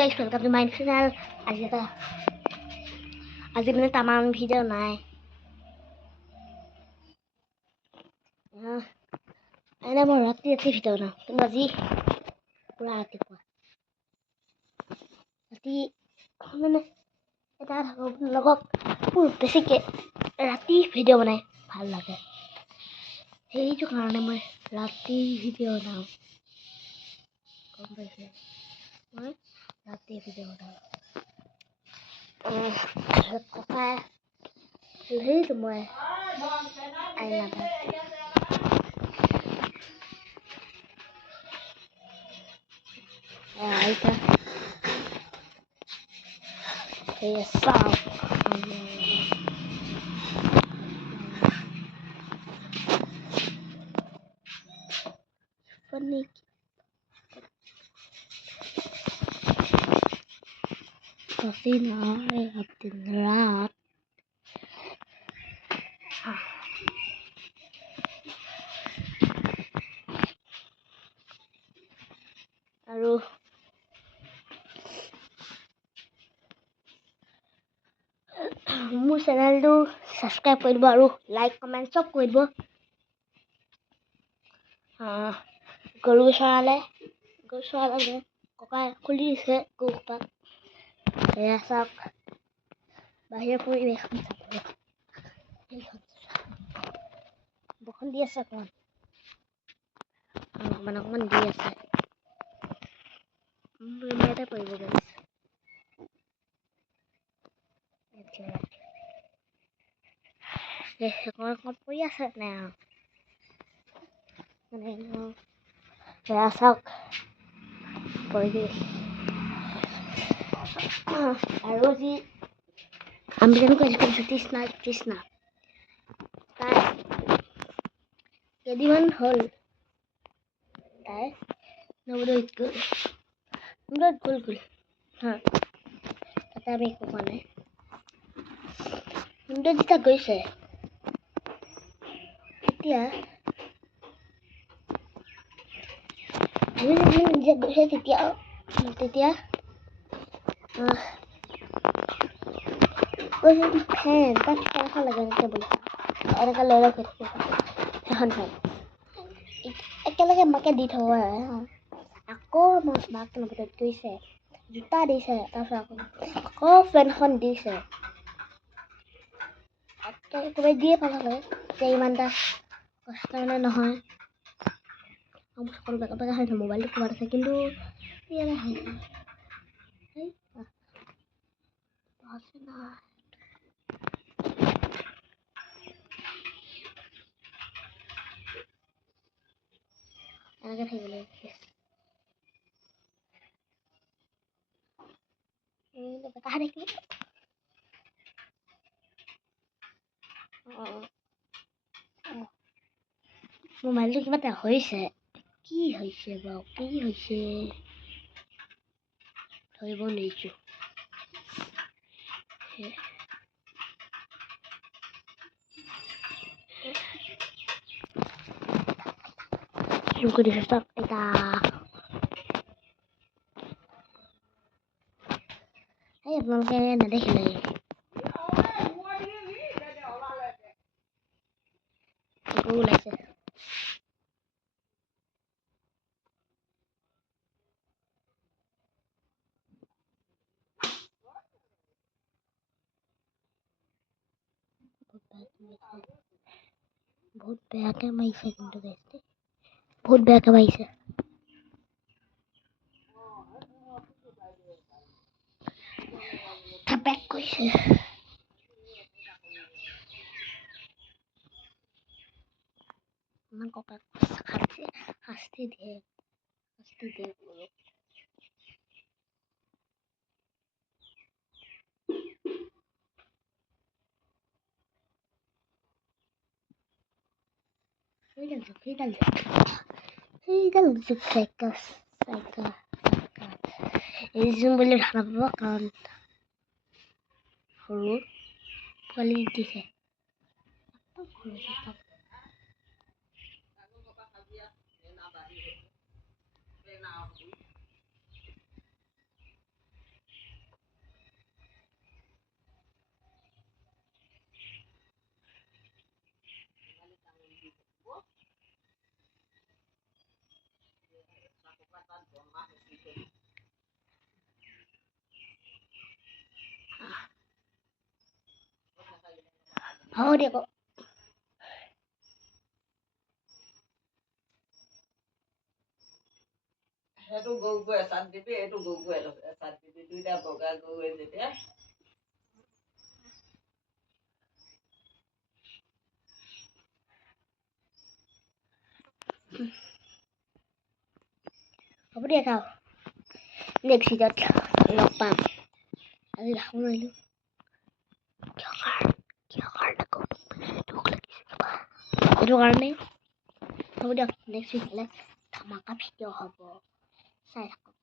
guys, welcome to my channel. আজি মানে তামান ভিডিও নাই। এনে মই ৰাতি ভিডিও না। কিন্তু আজি পুৰা ৰাতিপুৱা। ৰাতি মানে এটা লগত বেছিকে ৰাতি ভিডিও বনাই ভাল লাগে। সেইটো কাৰণে মই ৰাতি ভিডিও বনাওঁ। গম পাইছে? মই ৰাতি ভিডিও বনাওঁ। ককাই সেইটো মই আই নাপাওঁ। আইতা সেই চাওঁ funny kasi na ay atin rat আৰু মোৰ চেনেলটো সাবস্ক্ৰাইব কৰি দিব আৰু লাইক কমেন্ট সব কৰি দিব। গৰু চৰালে ককাই খুলি দিছে গৰুপাক। এয়া চাওক বাহিৰৰ পৰিৱেশখন চাব। বৰষুণ দি আছে অকমান দি আছে। ইয়াতে পৰিব গাইছ। অকণ পৰি আছে নে মানে এয়া চাওক পৰিৱেশ। আৰু যি আমি জানো কৈছোঁ তৃষ্ণা তাই কেইদিনমান হ'ল তাই নৱোদয়ত গ'ল হা তাতে আমি একো কোৱা নাই। কিন্তু যেতিয়া গৈছে তেতিয়া নিজে গৈছে তেতিয়া ফেন তাক ফেনখন লাগে টেবুল এনেকৈ লৈ লৈ সেইখন ফেন একেলগে মাকে দি থব আকৌ মাক নৱোদয়ত গৈছে জোতা দিছে তাৰপিছত আকৌ ফেনখন দিছে একেবাৰে দিয়ে পাব লাগে যে ইমান এটা কষ্ট মানে নহয়। সকলো বেকা হৈছে মোবাইলটো ক'ৰবাত আছে কিন্তু ইয়াতে হৈছে এনেকৈ থাকিব লাগে। বেকা দেখি মোবাইলটো কিবা এটা হৈছে। কি হৈছে বাৰু ধৰিব নোৱাৰিছোঁ। এটা আপোনালোকে নেদেখিলে ওলাইছে। বহুত বেয়াকে মাৰিছে কিন্তু বহুত বেয়াকে মাৰিছে। বেক কৰিছে ককাক শাস্তি দিয়ে সেইডাল এই জুম বুলি ভাল পাব কাৰণ সৰু পোৱালি দিছে। হ'ব দিয়ক আকৌ। সেইটো গৰুবোৰ এচাত দিবি, এইটো গৰুবোৰ এচাত দিবি, দুইটা বগা গৰুৱে যেতিয়া হ'ব দিয়ক আৰু নেক্সট ভিডিঅ'ত লগ পাম। আজি দেখাব নোৱাৰিলোঁ সেইটো কাৰণে হ'ব দিয়ক নেক্সট ভিডিঅ'লে ধামাকা ভিডিঅ' হ'ব চাই থাকক।